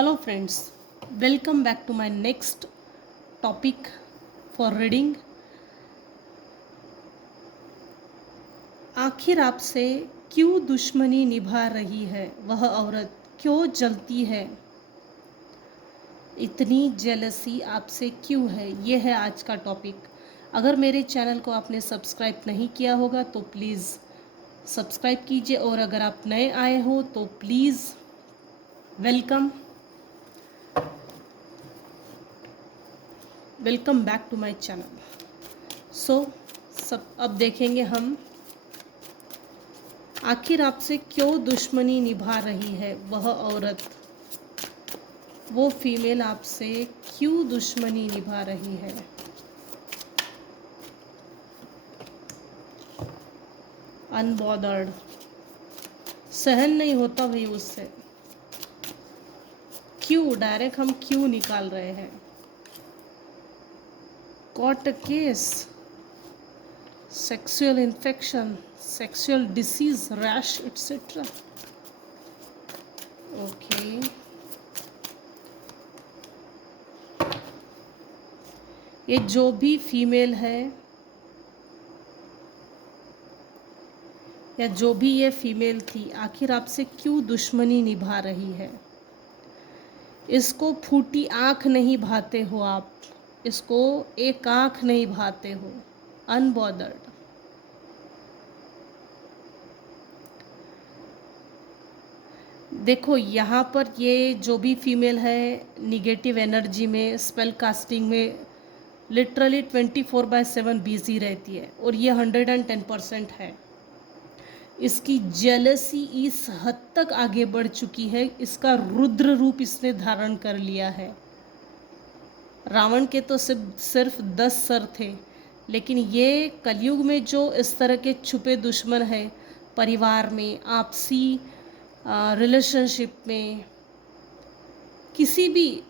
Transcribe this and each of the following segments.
Hello friends, welcome back to my next topic for reading. आखिर आपसे क्यों दुश्मनी निभा रही है वह औरत, क्यों जलती है, इतनी जेलसी आपसे क्यों है, ये है आज का टॉपिक। अगर मेरे चैनल को आपने सब्सक्राइब नहीं किया होगा तो प्लीज़ सब्सक्राइब कीजिए, और अगर आप नए आए हो तो please welcome back to my channel. सब अब देखेंगे हम आखिर आपसे क्यों दुश्मनी निभा रही है वह औरत, वो फीमेल आपसे क्यों दुश्मनी निभा रही है। अनबॉदर्ड, सहन नहीं होता भाई उससे। क्यों, डायरेक्ट हम क्यों निकाल रहे हैं। Court case, sexual infection, sexual disease, rash etcetera. Okay, ये जो भी फीमेल है या जो भी ये फीमेल थी, आखिर आपसे क्यों दुश्मनी निभा रही है। इसको फूटी आँख नहीं भाते हो आप, इसको एक आँख नहीं भाते हो। अनबॉदर्ड, देखो यहाँ पर ये जो भी फीमेल है निगेटिव एनर्जी में, स्पेल कास्टिंग में लिटरली 24/7 बिजी रहती है, और ये 110% है। इसकी जेलसी इस हद तक आगे बढ़ चुकी है, इसका रुद्र रूप इसने धारण कर लिया है। रावण के तो सिर्फ 10 सर थे, लेकिन ये कलयुग में जो इस तरह के छुपे दुश्मन हैं, परिवार में, आपसी रिलेशनशिप में, किसी भी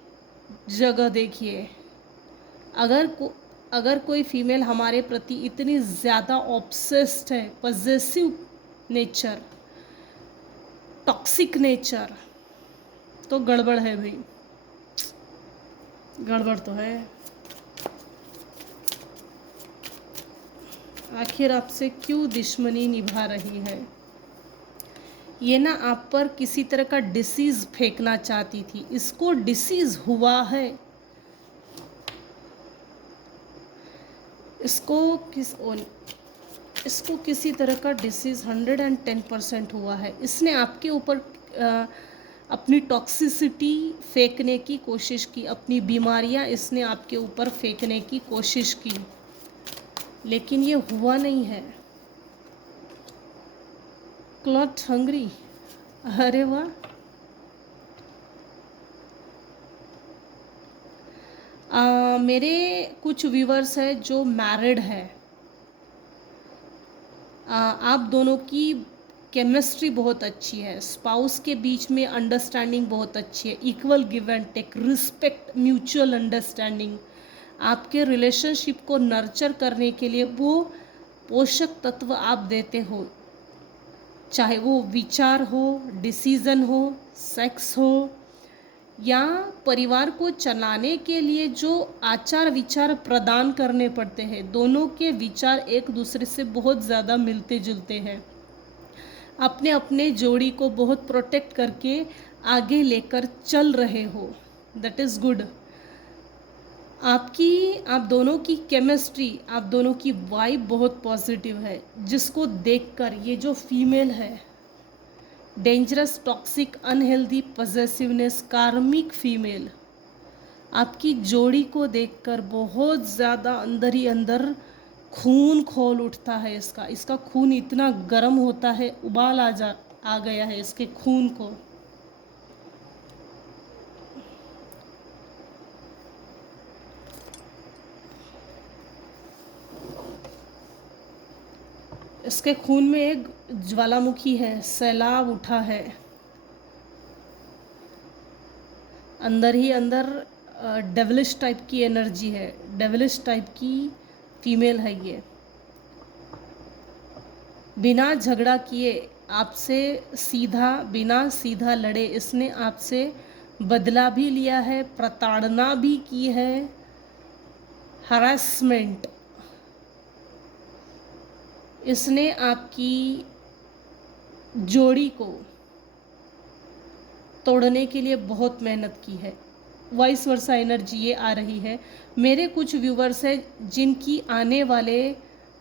जगह देखिए, अगर कोई फीमेल हमारे प्रति इतनी ज़्यादा ऑब्सेस्ड है, पजेसिव नेचर, टॉक्सिक नेचर, तो गड़बड़ है भाई, गड़बड़ तो है। आखिर आपसे क्यों दुश्मनी निभा रही है। ये ना आप पर किसी तरह का डिसीज़ फेंकना चाहती थी, इसको डिसीज़ हुआ है। इसको किसी तरह का डिसीज़ 110% हुआ है। इसने आपके ऊपर अपनी टॉक्सिसिटी फेंकने की कोशिश की, अपनी बीमारियां इसने आपके ऊपर फेंकने की कोशिश की, लेकिन ये हुआ नहीं है। क्लॉट हंग्री, अरे वाह। मेरे कुछ व्यूवर्स हैं जो मैरिड है। आप दोनों की केमिस्ट्री बहुत अच्छी है, स्पाउस के बीच में अंडरस्टैंडिंग बहुत अच्छी है, equal give and take, respect, mutual understanding. आपके रिलेशनशिप को नर्चर करने के लिए वो पोषक तत्व आप देते हो, चाहे वो विचार हो, डिसीज़न हो, सेक्स हो, या परिवार को चलाने के लिए जो आचार विचार प्रदान करने पड़ते हैं। दोनों के विचार एक दूसरे से बहुत ज़्यादा मिलते जुलते हैं। अपने अपने जोड़ी को बहुत प्रोटेक्ट करके आगे लेकर चल रहे हो, दैट इज़ गुड। आप दोनों की केमिस्ट्री, आप दोनों की वाइब बहुत पॉजिटिव है, जिसको देखकर ये जो फीमेल है, डेंजरस, टॉक्सिक, अनहेल्दी, पजेसिवनेस, कार्मिक फीमेल, आपकी जोड़ी को देखकर बहुत ज़्यादा अंदर ही अंदर खून खोल उठता है। इसका खून इतना गर्म होता है, उबाल आ गया है इसके खून को। इसके खून में एक ज्वालामुखी है, सैलाब उठा है अंदर ही अंदर। डेविलिश टाइप की एनर्जी है, डेविलिश टाइप की फीमेल है ये। बिना झगड़ा किए आपसे सीधा, बिना सीधा लड़े इसने आपसे बदला भी लिया है, प्रताड़ना भी की है, हरासमेंट। इसने आपकी जोड़ी को तोड़ने के लिए बहुत मेहनत की है। वाइस वर्सा एनर्जी ये आ रही है। मेरे कुछ व्यूवर्स हैं जिनकी आने वाले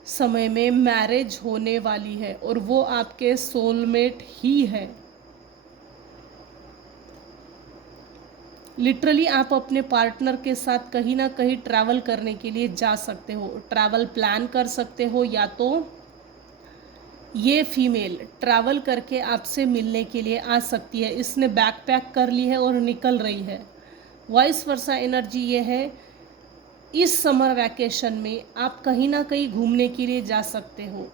समय में मैरिज होने वाली है और वो आपके सोलमेट ही है। लिटरली आप अपने पार्टनर के साथ कहीं ना कहीं ट्रैवल करने के लिए जा सकते हो, ट्रैवल प्लान कर सकते हो, या तो ये फीमेल ट्रैवल करके आपसे मिलने के लिए आ सकती है। इसने बैग पैक कर ली है और निकल रही है। वाइस वर्सा एनर्जी ये है, इस समर वैकेशन में आप कहीं ना कहीं घूमने के लिए जा सकते हो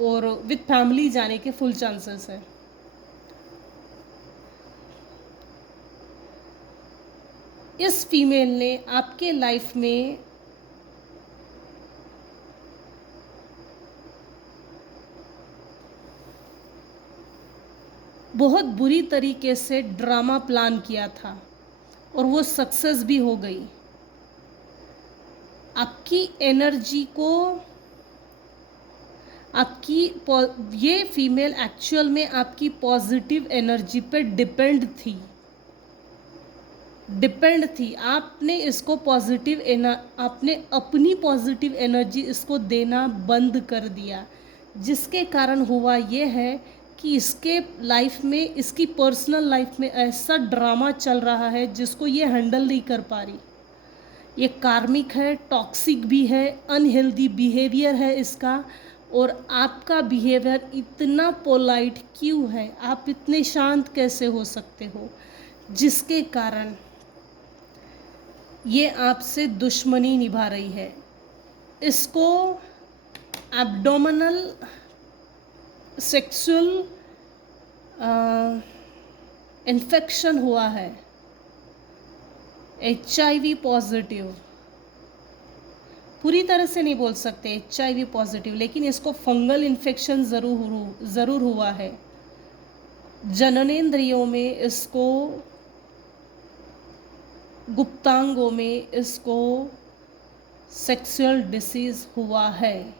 और विद फैमिली जाने के फुल चांसेस है। इस फीमेल ने आपके लाइफ में बहुत बुरी तरीके से ड्रामा प्लान किया था और वो सक्सेस भी हो गई। आपकी एनर्जी को, आपकी ये फीमेल एक्चुअल में आपकी पॉजिटिव एनर्जी पे डिपेंड थी। आपने इसको आपने अपनी पॉजिटिव एनर्जी इसको देना बंद कर दिया, जिसके कारण हुआ ये है कि इसके लाइफ में, इसकी पर्सनल लाइफ में ऐसा ड्रामा चल रहा है जिसको ये हैंडल नहीं कर पा रही। ये कार्मिक है, टॉक्सिक भी है, अनहेल्दी बिहेवियर है इसका। और आपका बिहेवियर इतना पोलाइट क्यों है, आप इतने शांत कैसे हो सकते हो, जिसके कारण ये आपसे दुश्मनी निभा रही है। इसको एब्डोमिनल सेक्सुअल इन्फेक्शन हुआ है, HIV पॉजिटिव, पूरी तरह से नहीं बोल सकते HIV पॉजिटिव, लेकिन इसको फंगल इन्फेक्शन ज़रूर हुआ है। जननेंद्रियों में इसको, गुप्तांगों में इसको सेक्सुअल डिसीज़ हुआ है।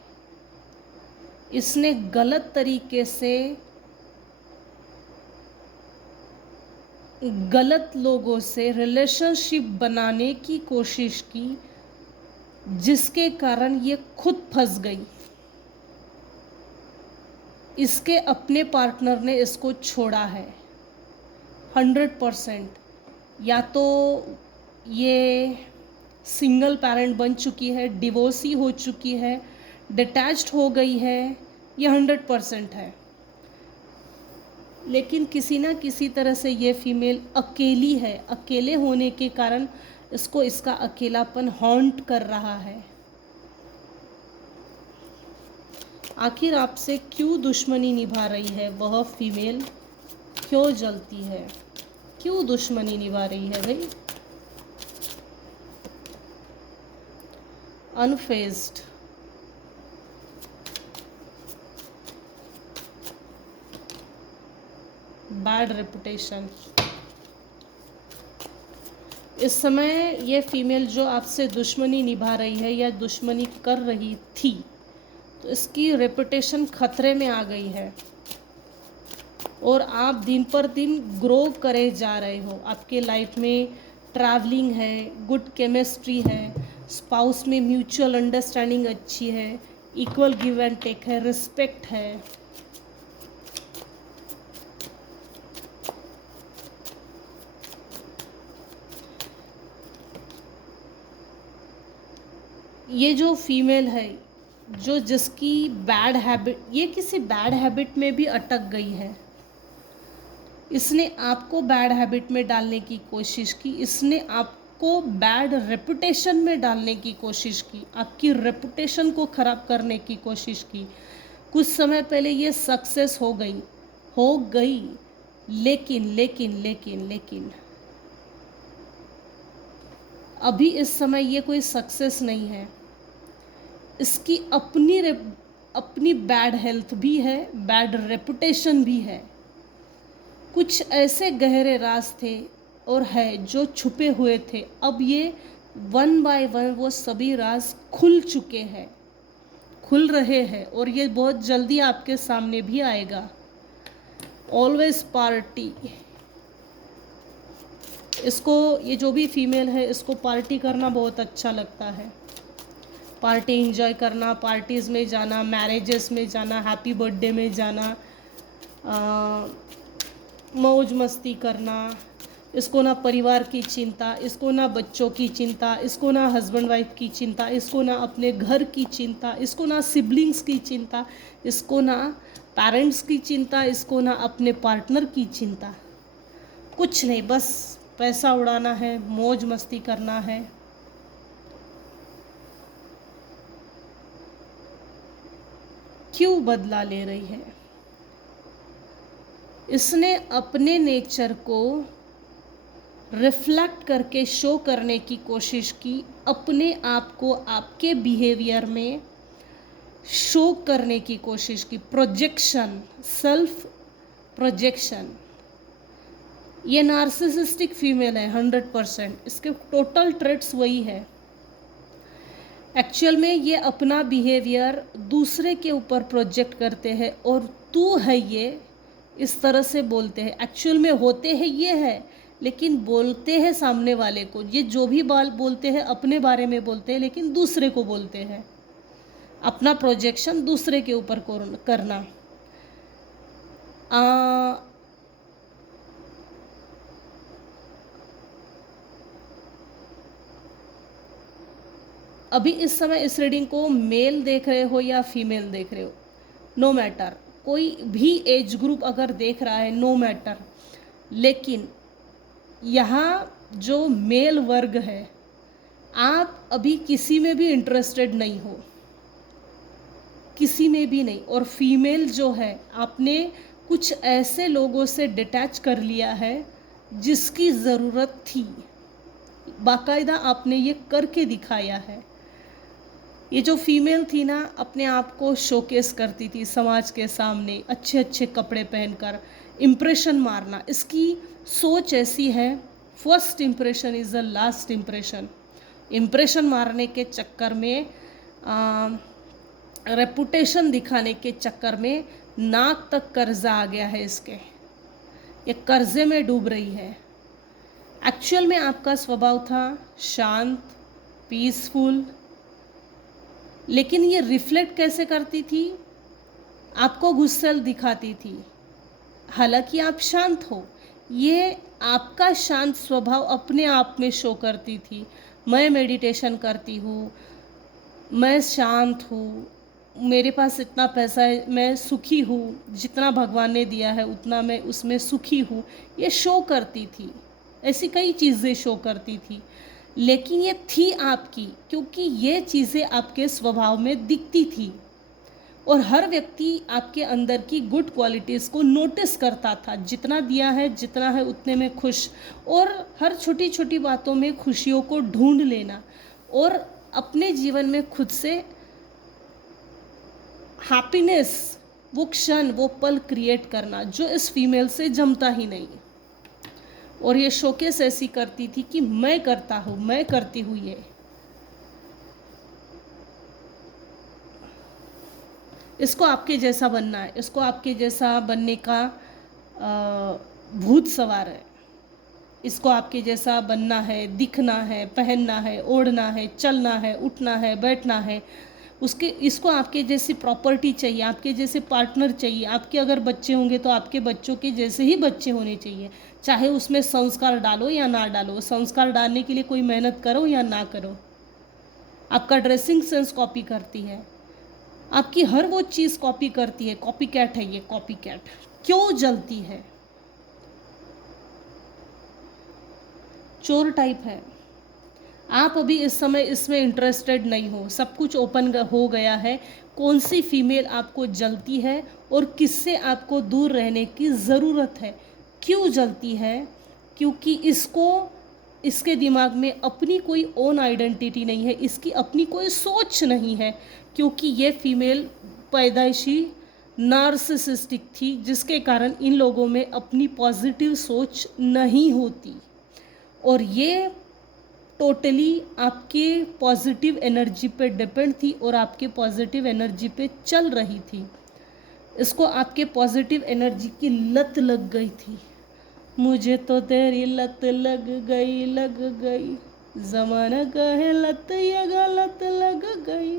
इसने गलत तरीके से गलत लोगों से रिलेशनशिप बनाने की कोशिश की, जिसके कारण ये खुद फंस गई। इसके अपने पार्टनर ने इसको छोड़ा है 100%। या तो ये सिंगल पेरेंट बन चुकी है, डिवोर्सी हो चुकी है, डिटैच्ड हो गई है, ये 100% है। लेकिन किसी ना किसी तरह से ये फीमेल अकेली है। अकेले होने के कारण इसको इसका अकेलापन हॉन्ट कर रहा है। आखिर आपसे क्यों दुश्मनी निभा रही है वह फीमेल, क्यों जलती है, क्यों दुश्मनी निभा रही है भाई? अनफेज्ड, बैड रेपुटेशन। इस समय ये फीमेल जो आपसे दुश्मनी निभा रही है या दुश्मनी कर रही थी, तो इसकी रेपुटेशन खतरे में आ गई है और आप दिन पर दिन ग्रो करे जा रहे हो। आपके लाइफ में ट्रैवलिंग है, गुड केमिस्ट्री है, स्पाउस में म्यूचुअल अंडरस्टैंडिंग अच्छी है, इक्वल गिव एंड टेक है, रिस्पेक्ट है। ये जो फीमेल है, जो जिसकी बैड हैबिट, ये किसी बैड हैबिट में भी अटक गई है। इसने आपको बैड हैबिट में डालने की कोशिश की, इसने आपको बैड रेपुटेशन में डालने की कोशिश की, आपकी रेपुटेशन को ख़राब करने की कोशिश की। कुछ समय पहले ये सक्सेस हो गई, लेकिन अभी इस समय ये कोई सक्सेस नहीं है। इसकी अपनी बैड हेल्थ भी है, बैड रेपुटेशन भी है। कुछ ऐसे गहरे राज थे और है जो छुपे हुए थे, अब ये वन बाय वन वो सभी राज खुल चुके हैं, खुल रहे हैं, और ये बहुत जल्दी आपके सामने भी आएगा। ऑलवेज पार्टी, इसको, ये जो भी फीमेल है इसको पार्टी करना बहुत अच्छा लगता है। पार्टी एंजॉय करना, पार्टीज़ में जाना, मैरिजेस में जाना, हैप्पी बर्थडे में जाना, मौज मस्ती करना। इसको ना परिवार की चिंता, इसको ना बच्चों की चिंता, इसको ना हस्बैंड वाइफ की चिंता, इसको ना अपने घर की चिंता, इसको ना सिबलिंग्स की चिंता, इसको ना पेरेंट्स की चिंता, इसको ना अपने पार्टनर की चिंता, कुछ नहीं, बस पैसा उड़ाना है, मौज मस्ती करना है। क्यों बदला ले रही है? इसने अपने नेचर को रिफ्लेक्ट करके शो करने की कोशिश की, अपने आप को आपके बिहेवियर में शो करने की कोशिश की। Projection, self projection. ये नार्सिसिस्टिक फीमेल है 100%, इसके टोटल ट्रेट्स वही है। एक्चुअल में ये अपना बिहेवियर दूसरे के ऊपर प्रोजेक्ट करते हैं, और तू है ये, इस तरह से बोलते हैं। एक्चुअल में होते हैं ये है, लेकिन बोलते हैं सामने वाले को। ये जो भी बाल बोलते हैं अपने बारे में बोलते हैं, लेकिन दूसरे को बोलते हैं। अपना प्रोजेक्शन दूसरे के ऊपर करना। अभी इस समय इस रीडिंग को मेल देख रहे हो या फीमेल देख रहे हो, नो मैटर, कोई भी एज ग्रुप अगर देख रहा है, नो मैटर, लेकिन यहाँ जो मेल वर्ग है, आप अभी किसी में भी इंटरेस्टेड नहीं हो, किसी में भी नहीं। और फीमेल जो है, आपने कुछ ऐसे लोगों से डिटैच कर लिया है जिसकी ज़रूरत थी, बाकायदा आपने ये करके दिखाया है। ये जो फीमेल थी ना, अपने आप को शोकेस करती थी समाज के सामने, अच्छे अच्छे कपड़े पहनकर इम्प्रेशन मारना। इसकी सोच ऐसी है, first impression is the last impression. Impression मारने के चक्कर में, रेपुटेशन दिखाने के चक्कर में नाक तक कर्जा आ गया है इसके, ये कर्जे में डूब रही है। एक्चुअल में आपका स्वभाव था शांत, पीसफुल, लेकिन ये रिफ्लेक्ट कैसे करती थी? आपको गुस्सैल दिखाती थी, हालांकि आप शांत हो। ये आपका शांत स्वभाव अपने आप में शो करती थी। मैं मेडिटेशन करती हूँ, मैं शांत हूँ, मेरे पास इतना पैसा है, मैं सुखी हूँ, जितना भगवान ने दिया है उतना मैं उसमें सुखी हूँ, ये शो करती थी। ऐसी कई चीज़ें शो करती थी, लेकिन ये थी आपकी, क्योंकि ये चीज़ें आपके स्वभाव में दिखती थी, और हर व्यक्ति आपके अंदर की गुड क्वालिटीज़ को नोटिस करता था। जितना दिया है, जितना है उतने में खुश, और हर छोटी छोटी बातों में खुशियों को ढूंढ लेना, और अपने जीवन में खुद से हैप्पीनेस, वो क्षण, वो पल क्रिएट करना, जो इस फीमेल से जमता ही नहीं। और ये शोकेस ऐसी करती थी कि मैं करता हूँ, मैं करती हूँ। ये इसको आपके जैसा बनना है, इसको आपके जैसा बनने का भूत सवार है। इसको आपके जैसा बनना है, दिखना है, पहनना है, ओढ़ना है, चलना है, उठना है, बैठना है। इसको आपके जैसी प्रॉपर्टी चाहिए, आपके जैसे पार्टनर चाहिए। आपके अगर बच्चे होंगे तो आपके बच्चों के जैसे ही बच्चे होने चाहिए, चाहे उसमें संस्कार डालो या ना डालो। संस्कार डालने के लिए कोई मेहनत करो या ना करो। आपका ड्रेसिंग सेंस कॉपी करती है, आपकी हर वो चीज़ कॉपी करती है। कॉपी कैट है ये, कॉपी कैट। क्यों जलती है? चोर टाइप है। आप अभी इस समय इसमें इंटरेस्टेड नहीं हो, सब कुछ ओपन हो गया है। कौन सी फीमेल आपको जलती है और किससे आपको दूर रहने की ज़रूरत है? क्यों जलती है? क्योंकि इसके दिमाग में अपनी कोई ओन आइडेंटिटी नहीं है, इसकी अपनी कोई सोच नहीं है, क्योंकि ये फीमेल पैदाइशी नार्सिसिस्टिक थी, जिसके कारण इन लोगों में अपनी पॉजिटिव सोच नहीं होती। और ये टोटली आपके पॉजिटिव एनर्जी पे डिपेंड थी और आपके पॉजिटिव एनर्जी पे चल रही थी। इसको आपके पॉजिटिव एनर्जी की लत लग गई थी। मुझे तो तेरी लत लग गई, ज़माना कहे लत ये गलत लग गई।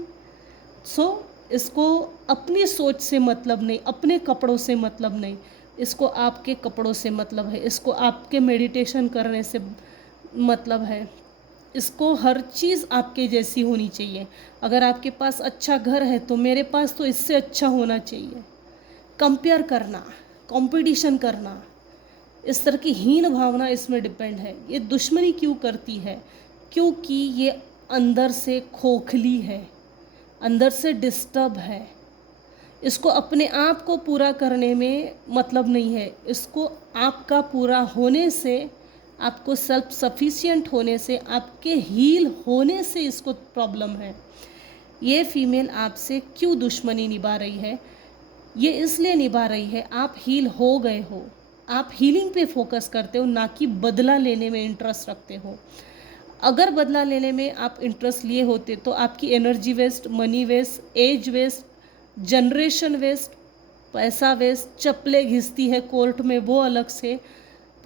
इसको अपनी सोच से मतलब नहीं, अपने कपड़ों से मतलब नहीं, इसको आपके कपड़ों से मतलब है, इसको आपके मेडिटेशन करने से मतलब है। इसको हर चीज़ आपके जैसी होनी चाहिए। अगर आपके पास अच्छा घर है तो मेरे पास तो इससे अच्छा होना चाहिए। कंपेयर करना, कंपटीशन करना, इस तरह की हीन भावना इसमें डिपेंड है। ये दुश्मनी क्यों करती है? क्योंकि ये अंदर से खोखली है, अंदर से डिस्टर्ब है। इसको अपने आप को पूरा करने में मतलब नहीं है, इसको आपका पूरा होने से, आपको सेल्फ सफिशिएंट होने से, आपके हील होने से इसको प्रॉब्लम है। ये फीमेल आपसे क्यों दुश्मनी निभा रही है? ये इसलिए निभा रही है, आप हील हो गए हो, आप हीलिंग पे फोकस करते हो, ना कि बदला लेने में इंटरेस्ट रखते हो। अगर बदला लेने में आप इंटरेस्ट लिए होते तो आपकी energy waste, money waste, age waste, generation waste, पैसा वेस्ट, चप्पलें घिसती है कोर्ट में वो अलग से,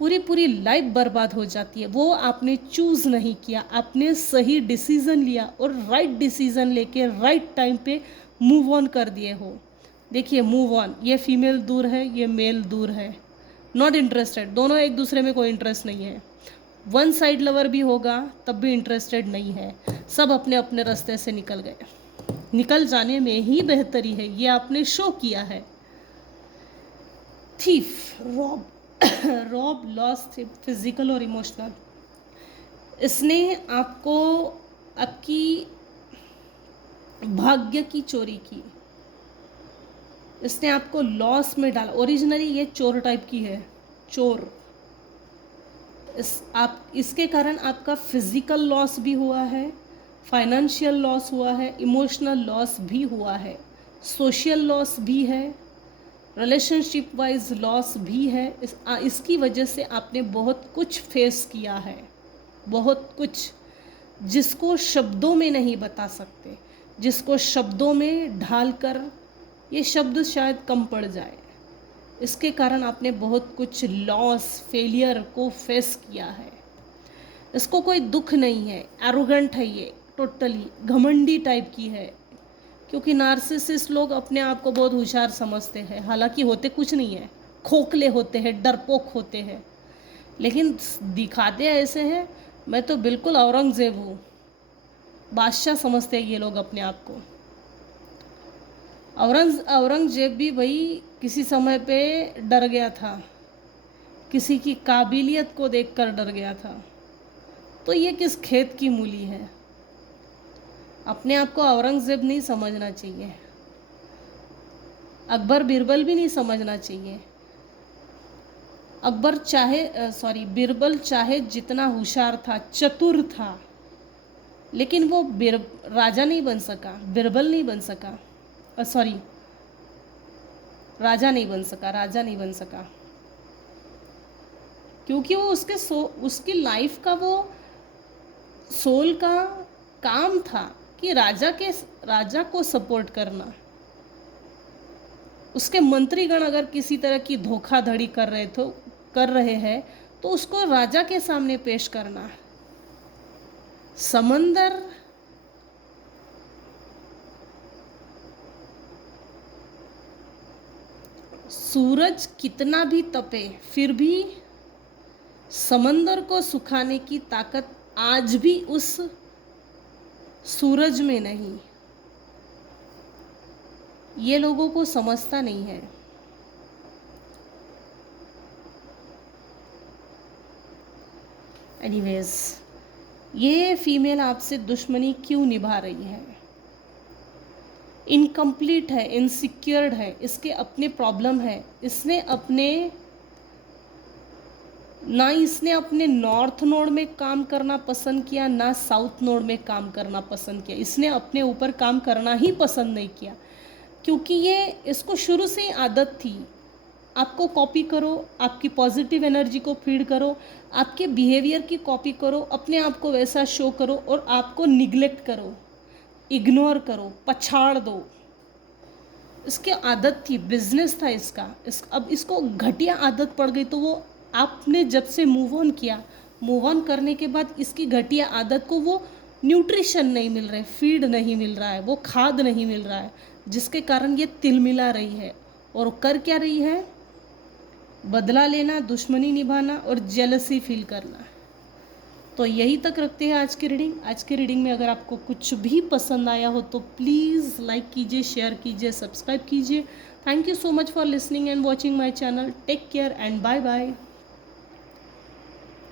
पूरी लाइफ बर्बाद हो जाती है। वो आपने चूज़ नहीं किया, आपने सही डिसीज़न लिया और राइट डिसीज़न लेके राइट टाइम पे मूव ऑन कर दिए हो। देखिए, मूव ऑन, ये फीमेल दूर है, ये मेल दूर है, नॉट इंटरेस्टेड, दोनों एक दूसरे में कोई इंटरेस्ट नहीं है। वन साइड लवर भी होगा तब भी इंटरेस्टेड नहीं है, सब अपने अपने रास्ते से निकल गए। निकल जाने में ही बेहतरी है, ये आपने शो किया है। Thief, rob rob, loss, physical और इमोशनल। इसने आपको, आपकी भाग्य की चोरी की, इसने आपको लॉस में डाला। ओरिजिनली ये चोर टाइप की है, चोर। इसके कारण आपका फिजिकल लॉस भी हुआ है, फाइनेंशियल लॉस हुआ है, इमोशनल लॉस भी हुआ है, सोशल लॉस भी है, रिलेशनशिप वाइज लॉस भी है। इसकी वजह से आपने बहुत कुछ फेस किया है, बहुत कुछ, जिसको शब्दों में नहीं बता सकते, जिसको शब्दों में ढालकर ये शब्द शायद कम पड़ जाए। इसके कारण आपने बहुत कुछ लॉस, फेलियर को फेस किया है। इसको कोई दुख नहीं है, एरोगेंट है ये, टोटली घमंडी टाइप की है। क्योंकि नार्सिसिस्ट लोग अपने आप को बहुत होशियार समझते हैं, हालांकि होते कुछ नहीं है, खोखले होते हैं, डरपोक होते हैं, लेकिन दिखाते ऐसे हैं मैं तो बिल्कुल औरंगजेब हूँ, बादशाह समझते हैं ये लोग अपने आप को। औरंगजेब भी भाई किसी समय पे डर गया था, किसी की काबिलियत को देखकर डर गया था। तो ये किस खेत की मूली है? अपने आप को औरंगजेब नहीं समझना चाहिए, अकबर बीरबल भी नहीं समझना चाहिए। बीरबल चाहे जितना होशियार था, चतुर था, लेकिन वो राजा नहीं बन सका, बीरबल नहीं बन सका, राजा नहीं बन सका, क्योंकि वो उसकी लाइफ का वो सोल का काम था कि राजा को सपोर्ट करना। उसके मंत्रीगण अगर किसी तरह की धोखाधड़ी कर रहे हैं तो उसको राजा के सामने पेश करना। समंदर सूरज कितना भी तपे, फिर भी समंदर को सुखाने की ताकत आज भी उस सूरज में नहीं। ये लोगों को समझता नहीं है। एनीवेज, ये फीमेल आपसे दुश्मनी क्यों निभा रही है? इनकम्प्लीट है, इनसिक्योर्ड है, इसके अपने प्रॉब्लम है। इसने अपने नॉर्थ नोड में काम करना पसंद किया, ना साउथ नोड में काम करना पसंद किया। इसने अपने ऊपर काम करना ही पसंद नहीं किया, क्योंकि ये इसको शुरू से ही आदत थी आपको कॉपी करो, आपकी पॉजिटिव एनर्जी को फीड करो, आपके बिहेवियर की कॉपी करो, अपने आप को वैसा शो करो और आपको निगलेक्ट करो, इग्नोर करो, पछाड़ दो। इसकी आदत थी, बिजनेस था इसका, अब इसको घटिया आदत पड़ गई, तो वो आपने जब से मूव ऑन किया, मूव ऑन करने के बाद इसकी घटिया आदत को वो न्यूट्रिशन नहीं मिल रहा है, फीड नहीं मिल रहा है, वो खाद नहीं मिल रहा है, जिसके कारण ये तिलमिला रही है। और कर क्या रही है? बदला लेना, दुश्मनी निभाना और जेलसी फील करना। तो यही तक रखते हैं आज की रीडिंग। आज की रीडिंग में अगर आपको कुछ भी पसंद आया हो तो प्लीज़ लाइक कीजिए, शेयर कीजिए, सब्सक्राइब कीजिए। Thank you so much for listening and watching my channel. Take care and bye bye.